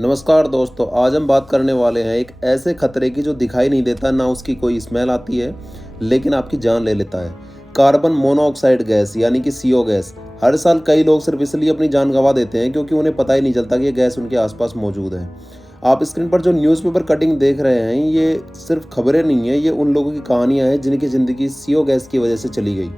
नमस्कार दोस्तों, आज हम बात करने वाले हैं एक ऐसे खतरे की जो दिखाई नहीं देता, ना उसकी कोई स्मेल आती है, लेकिन आपकी जान ले लेता है। कार्बन मोनोऑक्साइड गैस यानी कि सीओ गैस। हर साल कई लोग सिर्फ इसलिए अपनी जान गंवा देते हैं क्योंकि उन्हें पता ही नहीं चलता कि ये गैस उनके आसपास मौजूद है। आप स्क्रीन पर जो न्यूज़पेपर कटिंग देख रहे हैं, ये सिर्फ खबरें नहीं है, ये उन लोगों की कहानियां हैं जिनकी ज़िंदगी सीओ गैस की वजह से चली गई।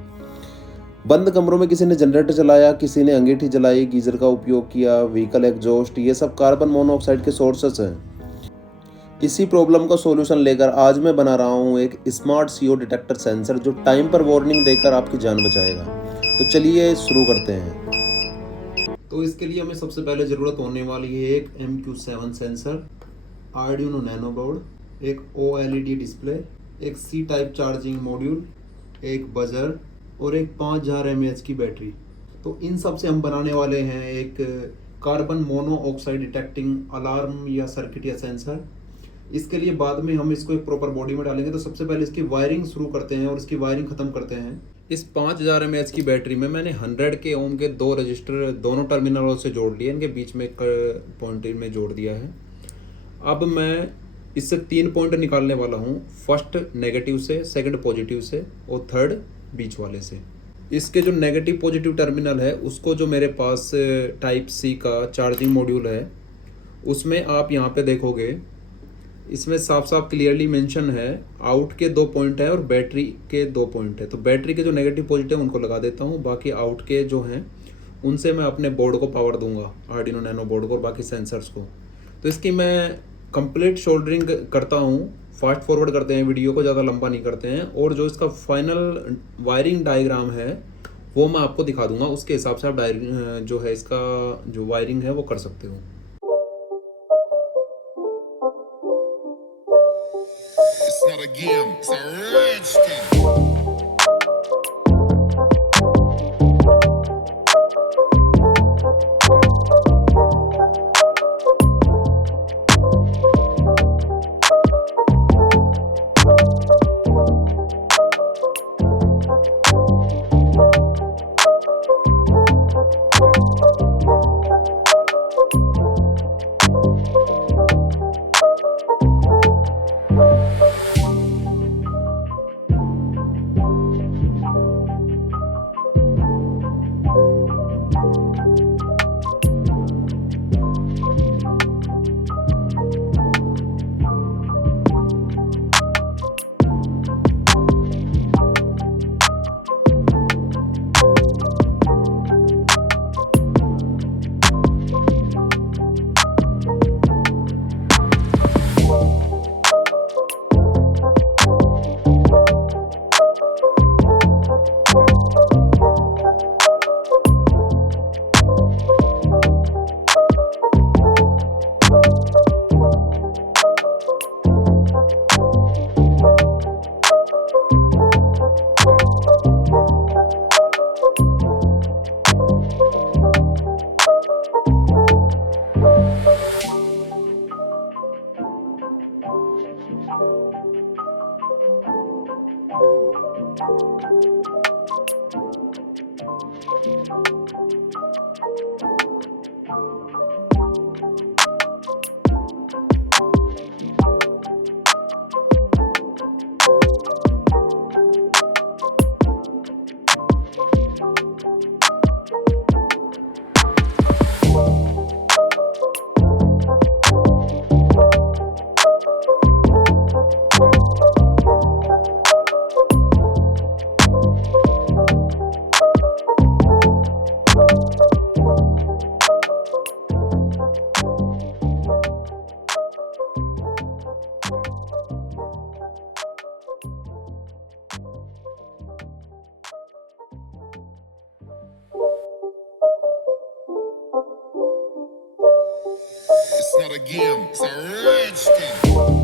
बंद कमरों में किसी ने जनरेटर चलाया, किसी ने अंगीठी जलाई, गीजर का उपयोग किया, व्हीकल एग्जॉस्ट, ये सब कार्बन मोनोऑक्साइड के सोर्सेस हैं। इसी प्रॉब्लम का सॉल्यूशन लेकर आज मैं बना रहा हूँ एक स्मार्ट सीओ डिटेक्टर सेंसर जो टाइम पर वार्निंग देकर आपकी जान बचाएगा। तो चलिए शुरू करते हैं। तो इसके लिए हमें सबसे पहले ज़रूरत होने वाली है एक MQ7 sensor, Arduino nano board, एक OLED डिस्प्ले, एक C टाइप चार्जिंग मॉड्यूल, एक बजर और एक 5000 mAh की बैटरी। तो इन सब से हम बनाने वाले हैं एक कार्बन मोनोऑक्साइड डिटेक्टिंग अलार्म या सर्किट या सेंसर। इसके लिए बाद में हम इसको एक प्रॉपर बॉडी में डालेंगे। तो सबसे पहले इसकी वायरिंग शुरू करते हैं और इसकी वायरिंग ख़त्म करते हैं। इस 5000 mAh की बैटरी में मैंने 100 के ओम के 2 रजिस्टर दोनों टर्मिनलों से जोड़ लिए, इनके बीच में एक पॉइंट में जोड़ दिया है। अब मैं इससे 3 पॉइंट निकालने वाला हूँ, फर्स्ट नेगेटिव से, सेकंड पॉजिटिव से और थर्ड बीच वाले से। इसके जो नेगेटिव पॉजिटिव टर्मिनल है उसको जो मेरे पास टाइप सी का चार्जिंग मॉड्यूल है उसमें आप यहाँ पे देखोगे, इसमें साफ साफ क्लियरली मेंशन है आउट के 2 पॉइंट है और बैटरी के 2 पॉइंट है। तो बैटरी के जो नेगेटिव पॉजिटिव उनको लगा देता हूँ, बाकी आउट के जो हैं उनसे मैं अपने बोर्ड को पावर दूंगा, आर्डिनो नैनो बोर्ड को और बाकी सेंसर्स को। तो इसकी मैं कंप्लीट सोल्डरिंग करता हूँ। फास्ट फॉरवर्ड करते हैं वीडियो को, ज़्यादा लंबा नहीं करते हैं, और जो इसका फाइनल वायरिंग डायग्राम है वो मैं आपको दिखा दूंगा। उसके हिसाब से आप जो है इसका जो वायरिंग है वो कर सकते हो। It's not a game, it's a rich thing. It's not a game, it's a rich thing.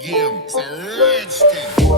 game. It's a rich thing.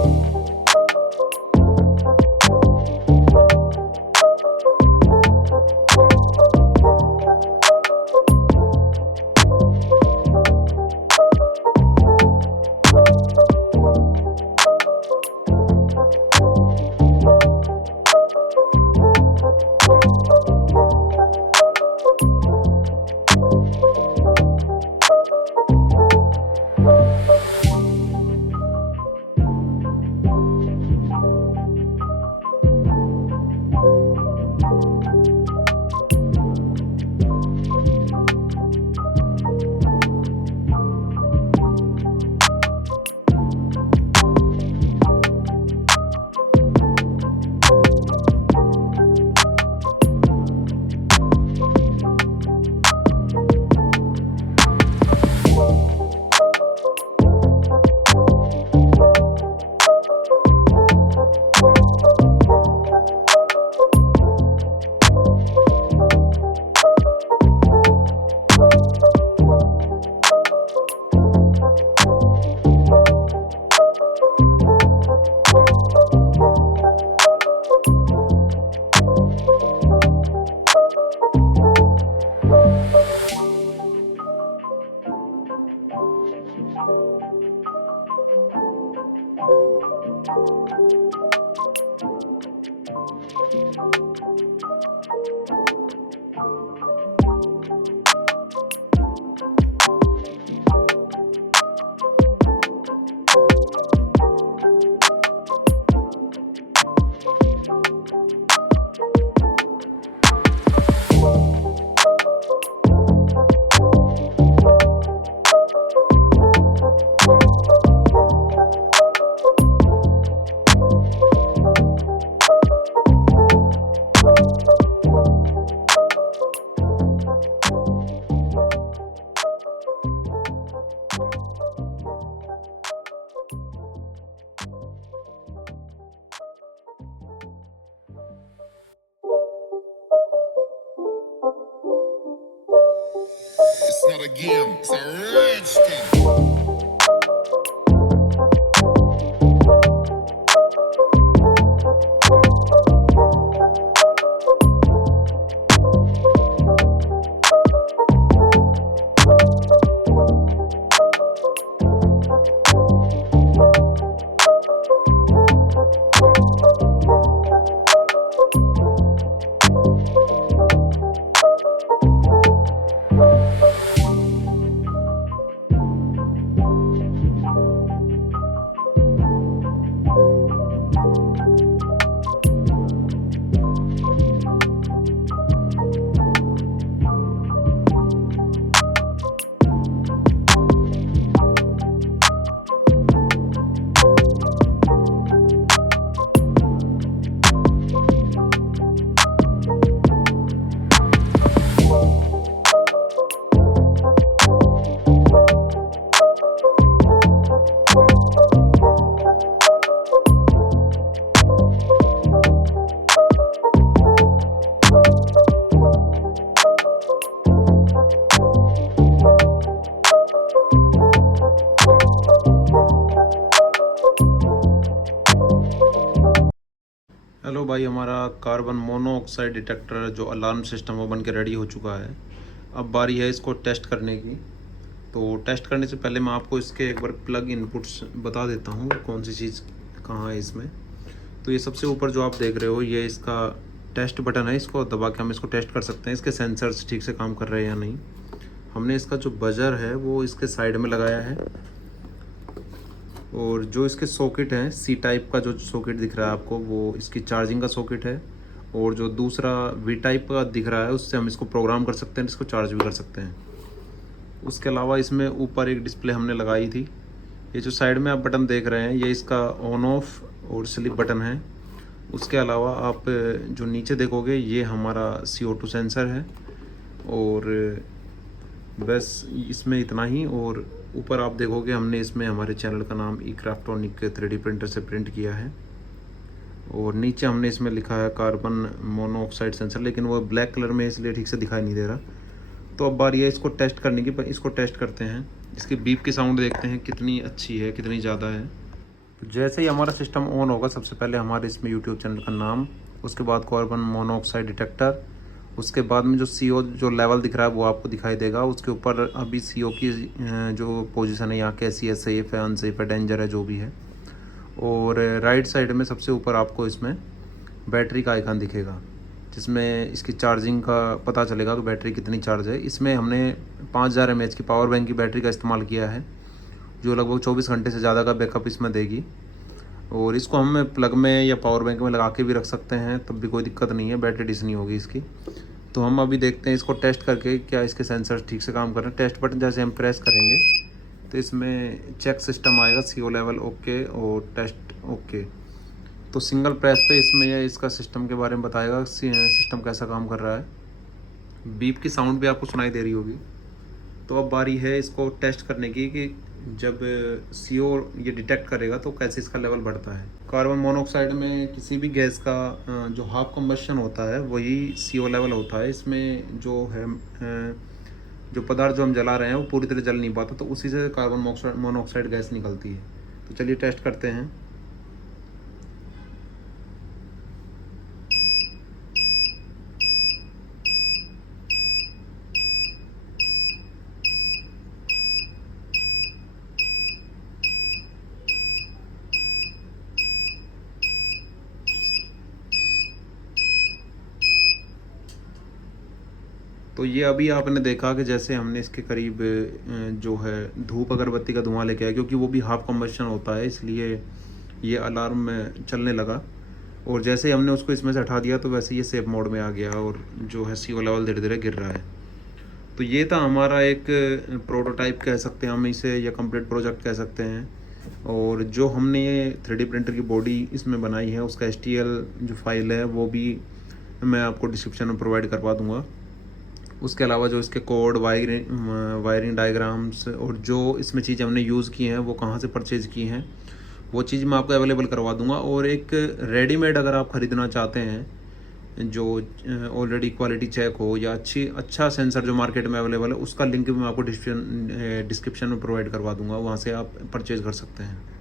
It's not a game. It's a rich thing. Hello भाई, हमारा carbon monoxide detector जो alarm system वो बन के ready हो चुका है। अब बारी है इसको टेस्ट करने की। तो टेस्ट करने से पहले मैं आपको इसके एक बार प्लग इनपुट्स बता देता हूँ कौन सी चीज़ कहाँ है इसमें। तो ये सबसे ऊपर जो आप देख रहे हो ये इसका टेस्ट बटन है, इसको दबा के हम इसको टेस्ट कर सकते हैं इसके सेंसर्स ठीक से काम कर रहे हैं या नहीं। हमने इसका जो बजर है वो इसके साइड में लगाया है, और जो इसके सॉकेट हैं सी टाइप का जो सॉकेट दिख रहा है आपको वो इसकी चार्जिंग का सॉकेट है, और जो दूसरा वी टाइप का दिख रहा है उससे हम इसको प्रोग्राम कर सकते हैं, इसको चार्ज भी कर सकते हैं। उसके अलावा इसमें ऊपर एक डिस्प्ले हमने लगाई थी। ये जो साइड में आप बटन देख रहे हैं ये इसका ऑन ऑफ और स्लिप बटन है। उसके अलावा आप जो नीचे देखोगे ये हमारा CO2 सेंसर है, और बस इसमें इतना ही। और ऊपर आप देखोगे हमने इसमें हमारे चैनल का नाम Ecraftonic 3D प्रिंटर से प्रिंट किया है, और नीचे हमने इसमें लिखा है कार्बन मोनोऑक्साइड सेंसर, लेकिन वो ब्लैक कलर में इसलिए ठीक से दिखाई नहीं दे रहा। तो अब बारी है इसको टेस्ट करने की, इसको टेस्ट करते हैं। इसकी बीप की साउंड देखते हैं कितनी अच्छी है, कितनी ज़्यादा है। जैसे ही हमारा सिस्टम ऑन होगा, सबसे पहले हमारे इसमें यूट्यूब चैनल का नाम, उसके बाद कार्बन मोनोऑक्साइड डिटेक्टर, उसके बाद में जो CO जो लेवल दिख रहा है वो आपको दिखाई देगा। उसके ऊपर अभी CO की जो पोजीशन है यहाँ कैसी है, सेफ़ है, अनसेफ है, डेंजर है, जो भी है। और राइट साइड में सबसे ऊपर आपको इसमें बैटरी का आइकन दिखेगा, जिसमें इसकी चार्जिंग का पता चलेगा कि बैटरी कितनी चार्ज है। इसमें हमने 5000 mAh की पावर बैंक की बैटरी का इस्तेमाल किया है, जो लगभग 24 घंटे से ज़्यादा का बैकअप इसमें देगी। और इसको हम प्लग में या पावर बैंक में लगा के भी रख सकते हैं, तब भी कोई दिक्कत नहीं है, बैटरी डिस नहीं होगी इसकी। तो हम अभी देखते हैं इसको टेस्ट करके क्या इसके सेंसर ठीक से काम कर रहे हैं। टेस्ट बटन जैसे हम प्रेस करेंगे तो इसमें चेक सिस्टम आएगा, CO लेवल ओके और टेस्ट ओके। तो सिंगल प्रेस पे इसमें यह इसका सिस्टम के बारे में बताएगा, सिस्टम कैसा काम कर रहा है। बीप की साउंड भी आपको सुनाई दे रही होगी। तो अब बारी है इसको टेस्ट करने की कि जब CO ये डिटेक्ट करेगा तो कैसे इसका लेवल बढ़ता है। कार्बन मोनोऑक्साइड में किसी भी गैस का जो हाफ कंबशन होता है वही CO लेवल होता है। इसमें जो है जो पदार्थ जो हम जला रहे हैं वो पूरी तरह जल नहीं पाता, तो उसी से कार्बन मोनोऑक्साइड गैस निकलती है। तो चलिए टेस्ट करते हैं। तो ये अभी आपने देखा कि जैसे हमने इसके करीब जो है धूप अगरबत्ती का धुआं लेके आया, क्योंकि वो भी हाफ कंबशन होता है, इसलिए ये अलार्म चलने लगा। और जैसे ही हमने उसको इसमें से हटा दिया तो वैसे ये सेफ मोड में आ गया और जो है CO लेवल धीरे धीरे गिर रहा है। तो ये था हमारा एक प्रोटोटाइप कह सकते हैं हम इसे, या कंप्लीट प्रोजेक्ट कह सकते हैं। और जो हमने ये 3D प्रिंटर की बॉडी इसमें बनाई है उसका STL जो फाइल है वो भी मैं आपको डिस्क्रिप्शन में प्रोवाइड करवा दूँगा। उसके अलावा जो इसके कोड, वायरिंग डायग्राम्स और जो इसमें चीज़ें हमने यूज़ की हैं वो कहाँ से परचेज़ की हैं वो चीज़ मैं आपको अवेलेबल करवा दूंगा। और एक रेडीमेड अगर आप ख़रीदना चाहते हैं जो ऑलरेडी क्वालिटी चेक हो या अच्छा सेंसर जो मार्केट में अवेलेबल है, उसका लिंक भी मैं आपको डिस्क्रिप्शन में प्रोवाइड करवा दूंगा, वहाँ से आप परचेज़ कर सकते हैं।